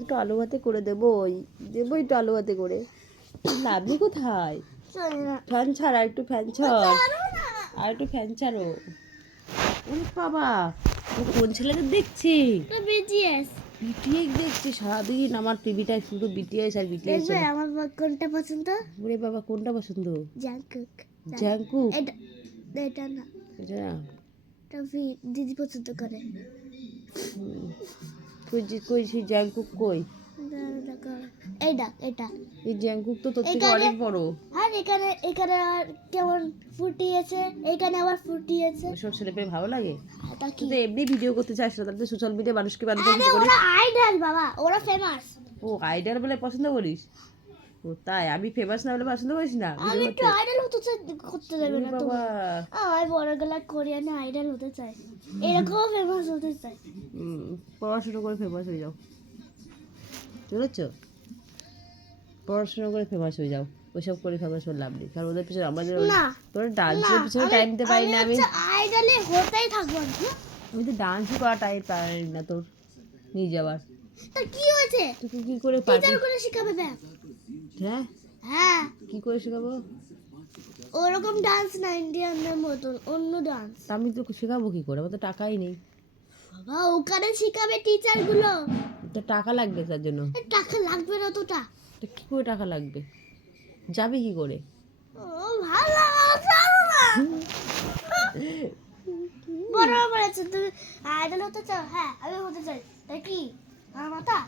একটু আলু ভাতে করে দেবোই একটু আলু ভাতে করে। লাভলি কোথায়? ফ্যান ছাড়, আর একটু ফ্যান ছাড়, আর একটু ফ্যান ছাড়ো। ওরে বাবা, কোন ছেলেদের দেখছি? বিটিএস দেখছি সারাদিন। আমার টিভিটায় শুধু বিটিএস আর বিটিএস। আমার কোনটা পছন্দ? ওরে বাবা, কোনটা পছন্দ? জাংকুক। জাংকুক? এটা না, এটা না, দিদি পছন্দ করে। কই সেই জাংকুক কই? এটা এই জাংকুক তো তোর থেকে অনেক বড়। আর এখানে আর কেমন ফুটিয়েছে, এখানে আবার ফুটিয়েছে। সব ছেলে পেয়ে ভালো লাগে? তা কি? তুই তো এমনি ভিডিও করতে চাস না, তাহলে সোশ্যাল মিডিয়ায় মানুষকে বানাতে আরে ওরা আইডল বাবা, ওরা ফেমাস। ও আইডল বলে পছন্দ করিস? ও তাই? আমি ফেমাস না বলে পছন্দ করিস না? আমি একটু আইডল করতে দেবে না তো? বাবা, আমি বড় গলা কোরিয়ানে আইডল হতে চাই, এরকম ফেমাস হতে চাই। পড়াশোনা করে ফেমাস হয়ে যাও, বুঝেছ? পড়াশোনা করে ফেমাস হয়ে যাও। ওইসব করে ফেমাস হওয়ার লাভ নেই, কারণ ওদের পিছনে আমাদের তোর ডান্সের পিছনে টাইম দিতে পারি না। আমি আইডলে হতেই থাকবো। আমি তো ডান্সই করা টাইম পারি না তোর নিয়ে যাওয়ার। তা কি হয়েছে? তুই কি করে পারবি? টিচার করে শিখাবে ব্যাপ। হ্যাঁ, হ্যাঁ, কি করে শেখাবো? ওরকম ডান্স না, ইন্ডিয়ানদের মতন অন্য ডান্স। আমি তো শেখাবো কি করে? আমার তো টাকাই নেই। বাবা, ওখানে শিখাবে টিচার গুলো। তো টাকা লাগবে তার জন্য। টাকা লাগবে না তোটা? তো কি করে টাকা লাগবে? যাবে কি করে? ও ভালো, চলো না। বড় বলেছে তুমি আইডল হতে চাও? হ্যাঁ, আমি হতে চাই। তাই কি আমার মাথা?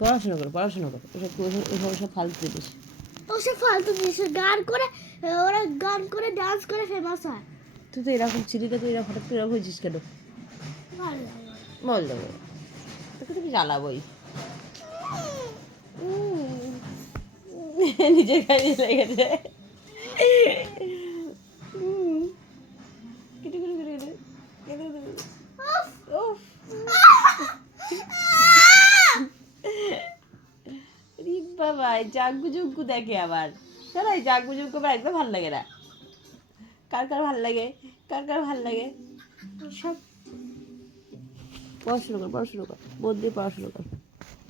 পড়াশোনা করো, পড়াশোনা করো। ওসব ফালতু জিনিস। ওসব ফালতু জিনিস। ওরা গান করে ডান্স করে ফেমাস হয়। তুই তো এরকম ছিলি না, তুই এরকম হঠাৎ করে এরকম হয়েছিস কেন? ভালো লাগে। বল দেবো তোকে, তুমি জ্বালাবোই। নিজের কাজে লেগেছে। বাবা, জাগ্গু জুগ্গু দেখে আবার। চলো, এই জাগ্গু জুগ্গু আমার একদম ভালো লাগে না। কার কার ভাল লাগে? কার কার ভাল লাগে? সব পড়াশুনো কর, পড়াশুনো কর, মন দিয়ে পড়াশুনো কর।